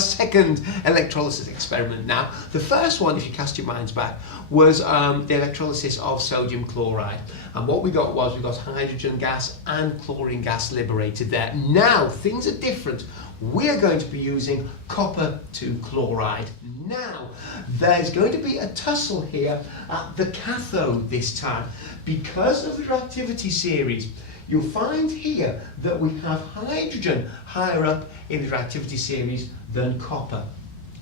second electrolysis experiment now. The first one, if you cast your minds back, was the electrolysis of sodium chloride. And what we got was, we got hydrogen gas and chlorine gas liberated there. Now, things are different. We're going to be using copper 2 chloride. Now, there's going to be a tussle here at the cathode this time. Because of the reactivity series, you'll find here that we have hydrogen higher up in the reactivity series than copper.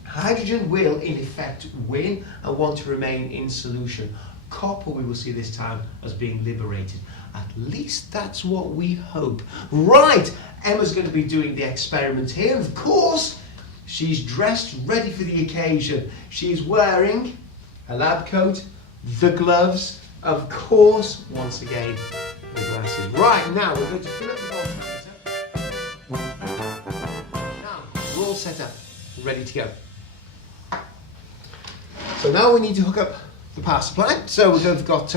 Hydrogen will, in effect, win and want to remain in solution. Copper, we will see this time as being liberated. At least that's what we hope. Right, Emma's going to be doing the experiment here. Of course, she's dressed ready for the occasion. She's wearing a lab coat, the gloves, of course, once again, the glasses. Right, now we're going to fill up the voltmeter. Now, we're all set up, ready to go. So now we need to hook up the power supply. So we've got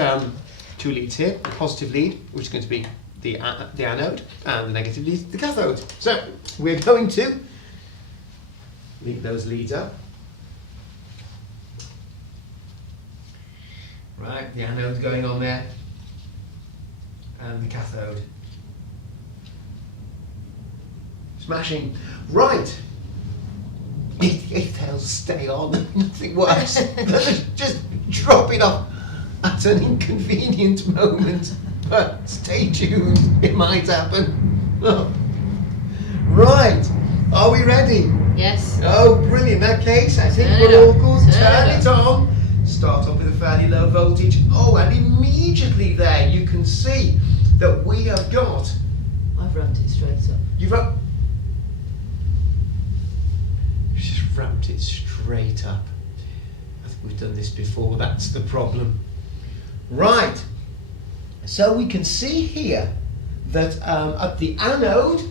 2 leads here, the positive lead, which is going to be the anode, and the negative lead, the cathode. So we're going to link those leads up. Right, the anode's going on there, and the cathode. Smashing. Right. If they'll stay on, nothing worse than just dropping off at an inconvenient moment. But stay tuned, it might happen. Oh. Right, are we ready? Yes. Oh, brilliant. In that case, I think we're all good. Turn it on. Start off with a fairly low voltage. Oh, and immediately there you can see that we have got... I've ramped it straight up. You've just ramped it straight up. I think we've done this before, that's the problem. Right, so we can see here that at the anode,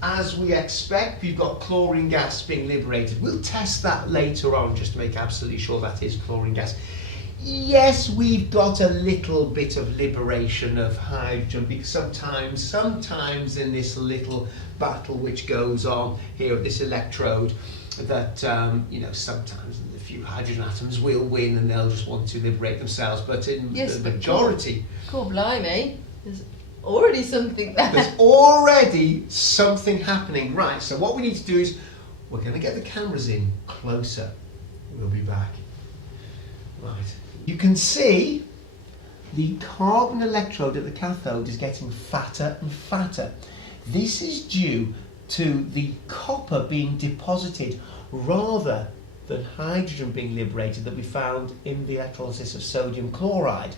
as we expect, we've got chlorine gas being liberated. We'll test that later on just to make absolutely sure that is chlorine gas. Yes, we've got a little bit of liberation of hydrogen, because sometimes in this little battle which goes on here at this electrode, that you know, sometimes a few hydrogen atoms will win and they'll just want to liberate themselves, but in the majority... Cool, blimey, there's already something there. There's already something happening. Right, so what we need to do is, we're going to get the cameras in closer. We'll be back. Right. You can see the carbon electrode at the cathode is getting fatter and fatter. This is due to the copper being deposited rather than hydrogen being liberated that we found in the electrolysis of sodium chloride.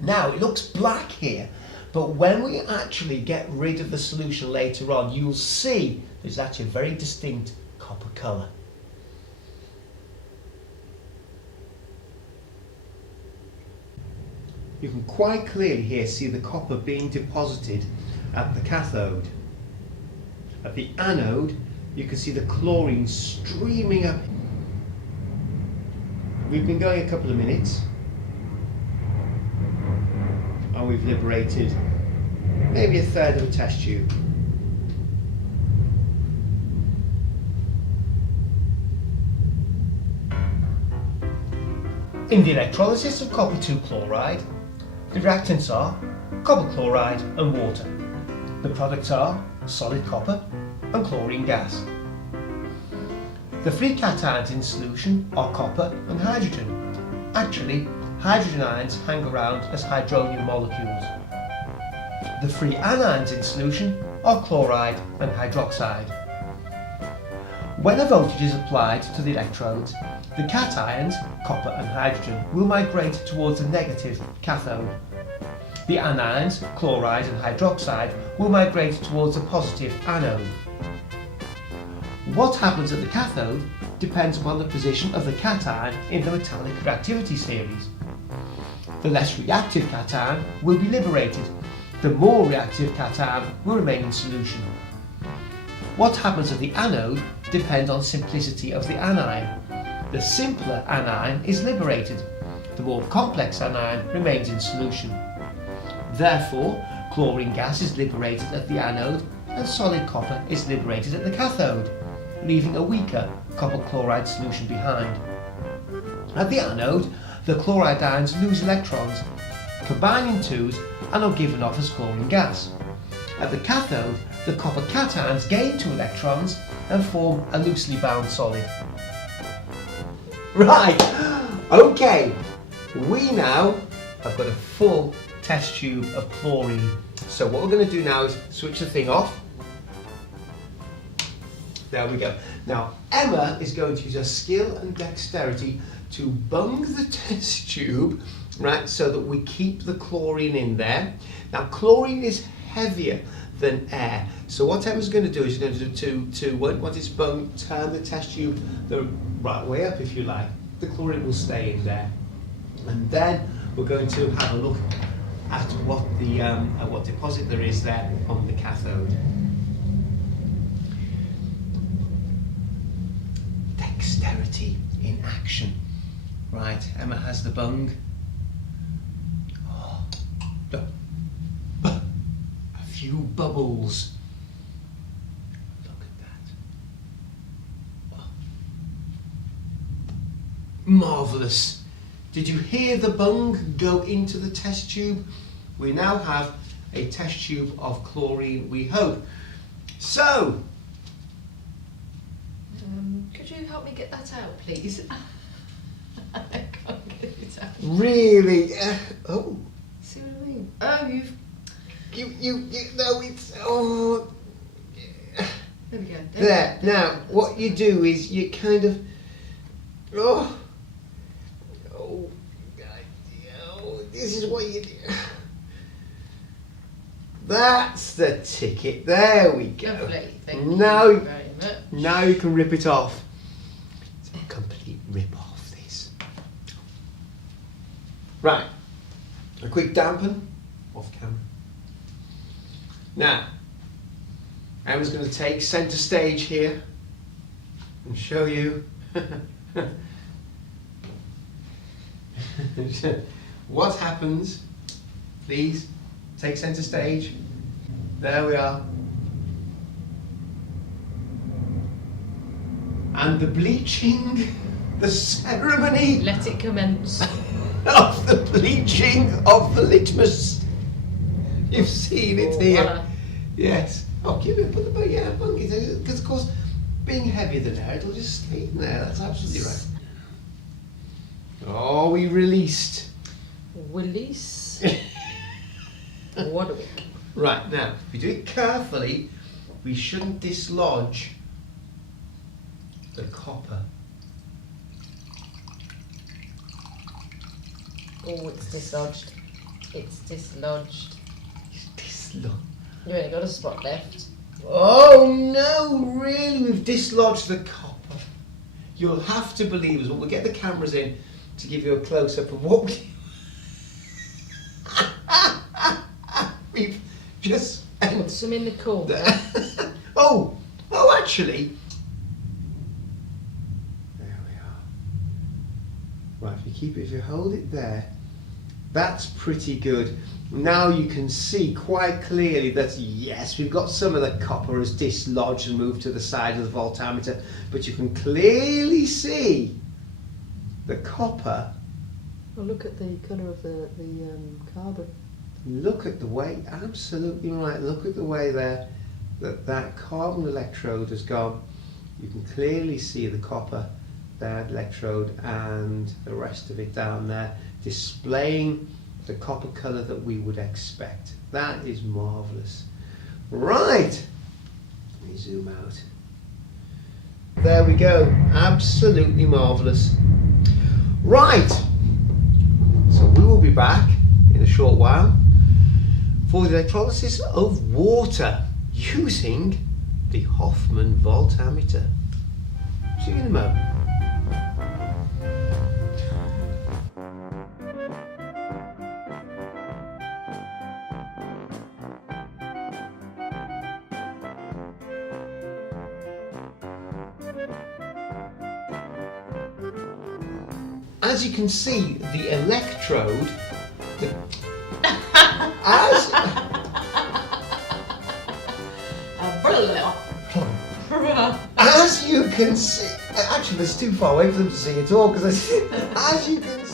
Now, it looks black here, but when we actually get rid of the solution later on, you'll see there's actually a very distinct copper colour. You can quite clearly here see the copper being deposited at the cathode. At the anode, you can see the chlorine streaming up. We've been going a couple of minutes, and we've liberated maybe a third of a test tube. In the electrolysis of copper 2 chloride, the reactants are copper chloride and water. The products are solid copper and chlorine gas. The free cations in solution are copper and hydrogen. Actually, hydrogen ions hang around as hydronium molecules. The free anions in solution are chloride and hydroxide. When a voltage is applied to the electrodes, the cations, copper and hydrogen, will migrate towards the negative cathode. The anions, chloride and hydroxide, will migrate towards the positive anode. What happens at the cathode depends upon the position of the cation in the metallic reactivity series. The less reactive cation will be liberated. The more reactive cation will remain in solution. What happens at the anode depends on the simplicity of the anion. The simpler anion is liberated. The more complex anion remains in solution. Therefore, chlorine gas is liberated at the anode and solid copper is liberated at the cathode. leaving a weaker copper chloride solution behind. At the anode, the chloride ions lose electrons, combine in twos and are given off as chlorine gas. At the cathode, the copper cations gain 2 electrons and form a loosely bound solid. Right, okay, we now have got a full test tube of chlorine. So what we're going to do now is switch the thing off. There we go. Now Emma is going to use her skill and dexterity to bung the test tube, right, so that we keep the chlorine in there. Now chlorine is heavier than air, so what Emma's going to do is she's going to once it's bung, turn the test tube the right way up, if you like. The chlorine will stay in there, and then we're going to have a look at what deposit there is there on the cathode. Dexterity in action. Right, Emma has the bung. Oh, a few bubbles. Look at that. Oh. Marvellous. Did you hear the bung go into the test tube? We now have a test tube of chlorine, we hope. So, could you help me get that out, please? I can't get it out. really? Oh. See what I mean? Oh, You know, it's, oh. There we go. There. Now, what you do is you kind of, oh, this is what you do. That's the ticket. There we go. Lovely. Thank Now, you very much. now you can rip it off. It's a complete rip off, this. Right. A quick dampen off camera. Now, Emma's going to take centre stage here and show you what happens. Please take centre stage. There we are. And the bleaching, the ceremony Let it commence. of the bleaching of the litmus. You've seen it here. Voila. Yes. Oh, give it, put the bung, yeah, bung it. Because of course, being heavier than air, it'll just stay in there. That's absolutely right. Oh, we released. Release. What a week. Right, now, if we do it carefully, we shouldn't dislodge the copper. Oh, it's dislodged. It's dislodged. It's dislodged. You only got a spot left. Oh no, really, we've dislodged the copper. You'll have to believe us. We'll get the cameras in to give you a close-up of what we've just... Put some in the corner. oh, actually. There we are. Right, if you hold it there, that's pretty good. Now you can see quite clearly that yes, we've got some of the copper has dislodged and moved to the side of the voltameter, but you can clearly see the copper. Well, look at the colour of the carbon. Look at the way, absolutely right, look at the way there that carbon electrode has gone. You can clearly see the copper, that electrode, and the rest of it down there, displaying the copper colour that we would expect. That is marvellous. Right, let me zoom out. There we go, absolutely marvellous. Right, so we will be back in a short while for the electrolysis of water using the Hoffman voltameter. See you in a moment. As you can see, the electrode, as as you can see, actually, it's too far away for them to see at all. Because as you can